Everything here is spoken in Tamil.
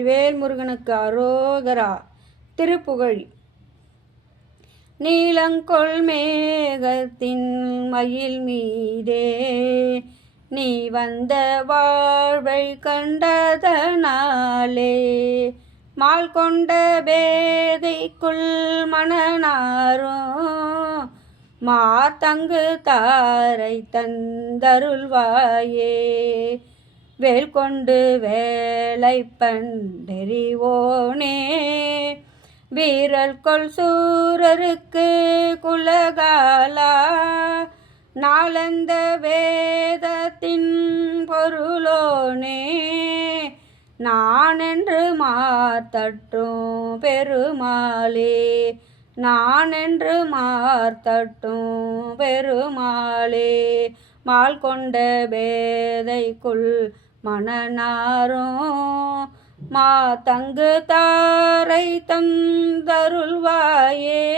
வெற்றிவேல் முருகனுக்கு அரோகரா. திருப்புகழ். நீலங்கொள் மேகத்தின் மயில் மீதே நீ வந்த வாழ்வை கண்டதனாலே மால் கொண்ட பேதைக்குள் மணனாரும் மாத்தங்கு தாரை தந்தருள்வாயே. வேல் கொண்டு வேலை பண்டெறிவோனே வீரல் கொள் சூரருக்கு குலகாலா நாளந்த வேதத்தின் பொருளோனே நான் என்று மார்த்தட்டும் பெருமாளே. நான் என்று மார்த்தட்டும் பெருமாளே. மால் கொண்ட பேதைக்குள் மணனாரும் மாத்தங்கு தாரை தந்தருள்வாயே.